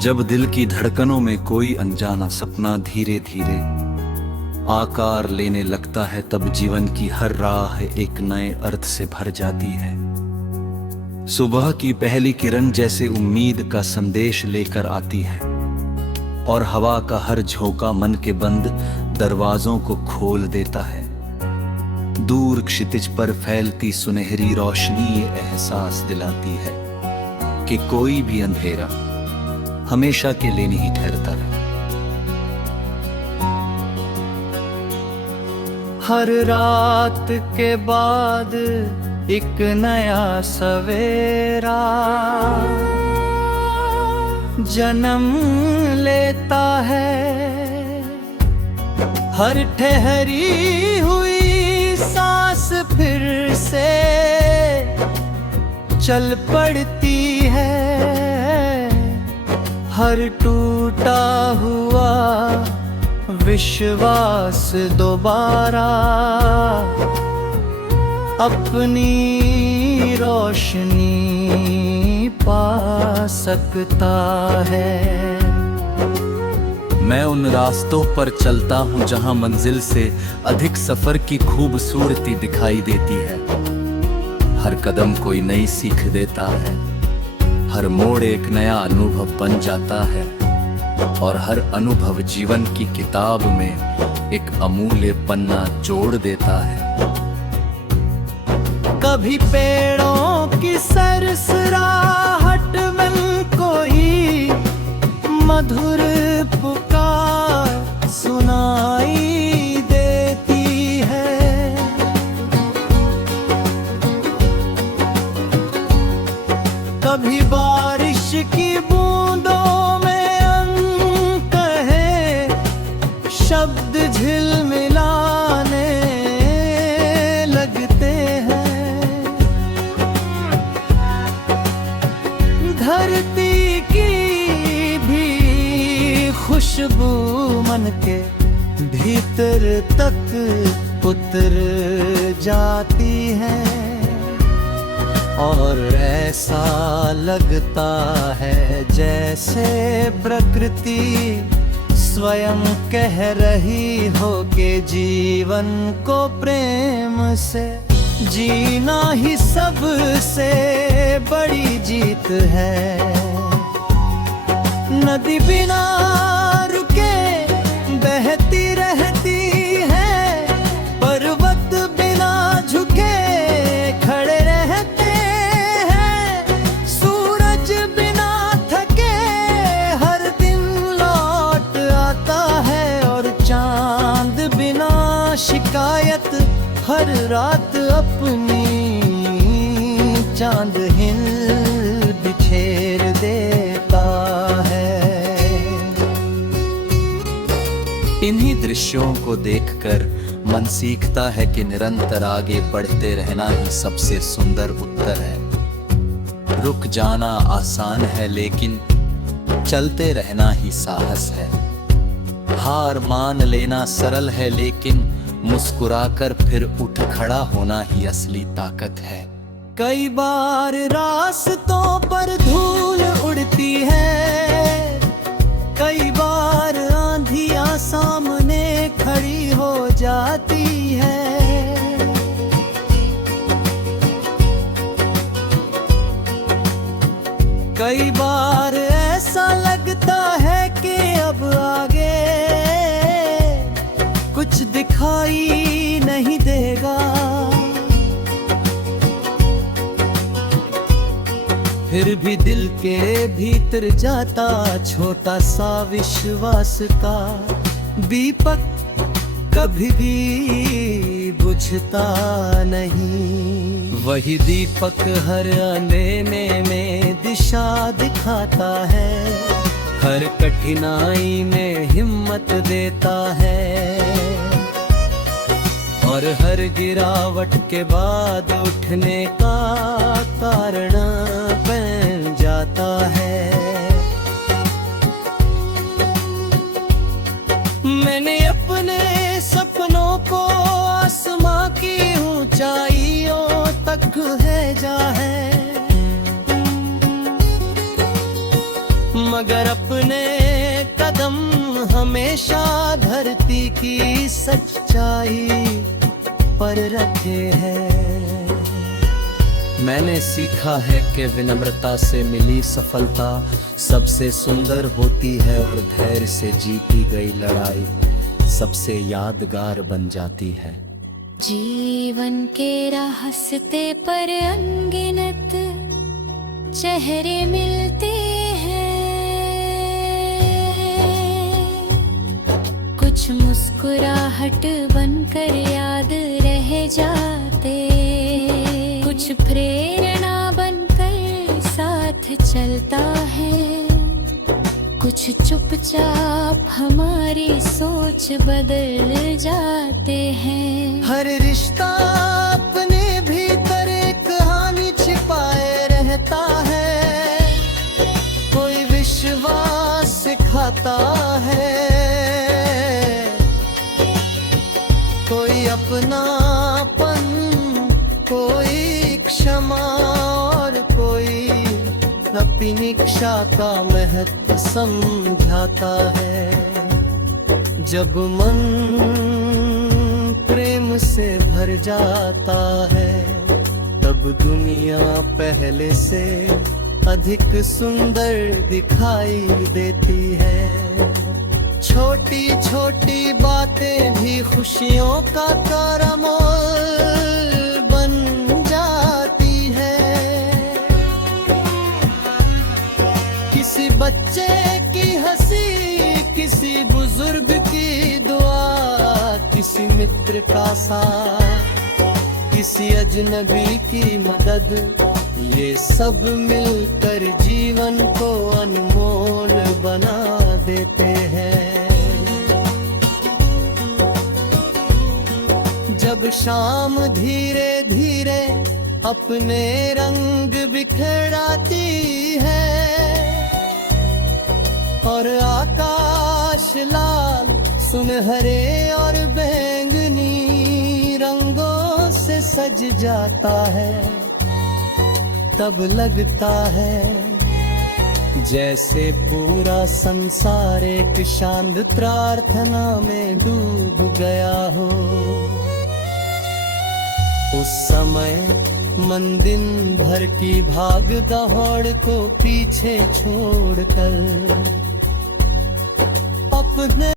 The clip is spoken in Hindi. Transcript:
जब दिल की धड़कनों में कोई अनजाना सपना धीरे धीरे आकार लेने लगता है, तब जीवन की हर राह एक नए अर्थ से भर जाती है। सुबह की पहली किरण जैसे उम्मीद का संदेश लेकर आती है और हवा का हर झोंका मन के बंद दरवाजों को खोल देता है। दूर क्षितिज पर फैलती सुनहरी रोशनी ये एहसास दिलाती है कि कोई भी अंधेरा हमेशा के लिए नहीं ठहरता है। हर रात के बाद एक नया सवेरा जन्म लेता है। हर ठहरी हुई सांस फिर से चल पड़ती है। हर टूटा हुआ विश्वास दोबारा अपनी रोशनी पा सकता है। मैं उन रास्तों पर चलता हूँ जहाँ मंजिल से अधिक सफर की खूबसूरती दिखाई देती है। हर कदम कोई नई सीख देता है, हर मोड़ एक नया अनुभव बन जाता है और हर अनुभव जीवन की किताब में एक अमूल्य पन्ना जोड़ देता है। कभी पेड़ों की सरसराहट में कोई मधुर पुकार सुनाई देती है। कभी बारिश की बूंदों में अनकहे शब्द झिलमिलाने लगते हैं। धरती की भी खुशबू मन के भीतर तक उतर जाती है और ऐसा लगता है जैसे प्रकृति स्वयं कह रही हो कि जीवन को प्रेम से जीना ही सबसे बड़ी जीत है। नदी बिना रुके बहती रहती है, पर्वत बिना झुके खड़े रहते हैं, सूरज बिना थके हर दिन लौट आता है और चांद बिना शिकायत हर रात अपनी चांद हिल बिखेर देता है। इन्हीं दृश्यों को देखकर मन सीखता है कि निरंतर आगे बढ़ते रहना ही सबसे सुंदर उत्तर है। रुक जाना आसान है लेकिन चलते रहना ही साहस है। हार मान लेना सरल है लेकिन मुस्कुराकर फिर उठ खड़ा होना ही असली ताकत है। कई बार रास्तों पर धूल उड़ती है, कई बार आंधियां सामने खड़ी हो जाती है। कई बार ऐसा लगता है कि अब आगे कुछ दिखाई नहीं देगा, फिर भी दिल के भीतर जाता छोटा सा विश्वास का दीपक कभी भी बुझता नहीं। वही दीपक हर अंधेरे में दिशा दिखाता है, हर कठिनाई में हिम्मत देता है और हर गिरावट के बाद उठने का कारण बन जाता है। मैंने अपने सपनों को आसमां की ऊंचाइयों तक भेजा है, मगर अपने अपने कदम हमेशा धरती की सच्चाई पर रखे हैं। मैंने सीखा है कि विनम्रता से मिली सफलता सबसे सुंदर होती है और धैर्य से जीती गई लड़ाई सबसे यादगार बन जाती है। जीवन के रास्ते पर अनगिनत चेहरे मिलते हैं, कुछ मुस्कुराहट बनकर याद रह जाते, कुछ प्रेरणा बनकर साथ चलता है, कुछ चुपचाप हमारी सोच बदल जाते हैं। हर रिश्ता अपने भीतर एक कहानी छिपाए रहता है, कोई विश्वास सिखाता है, कोई अपनापन, कोई क्षमा और कोई अपनी इच्छा का महत्व समझाता है। जब मन प्रेम से भर जाता है तब दुनिया पहले से अधिक सुंदर दिखाई देती है। छोटी छोटी बातें भी खुशियों का कारमोल बन जाती है। किसी बच्चे की हंसी, किसी बुजुर्ग की दुआ, किसी मित्र का साथ, किसी अजनबी की मदद, ये सब मिलकर जीवन को अनमोल बना देते हैं। जब शाम धीरे धीरे अपने रंग बिखराती है और आकाश लाल, सुनहरे और बैंगनी रंगों से सज जाता है, तब लगता है जैसे पूरा संसार एक शांत प्रार्थना में डूब गया हो। उस समय मन दिन भर की भाग दौड़ को पीछे छोड़कर अपने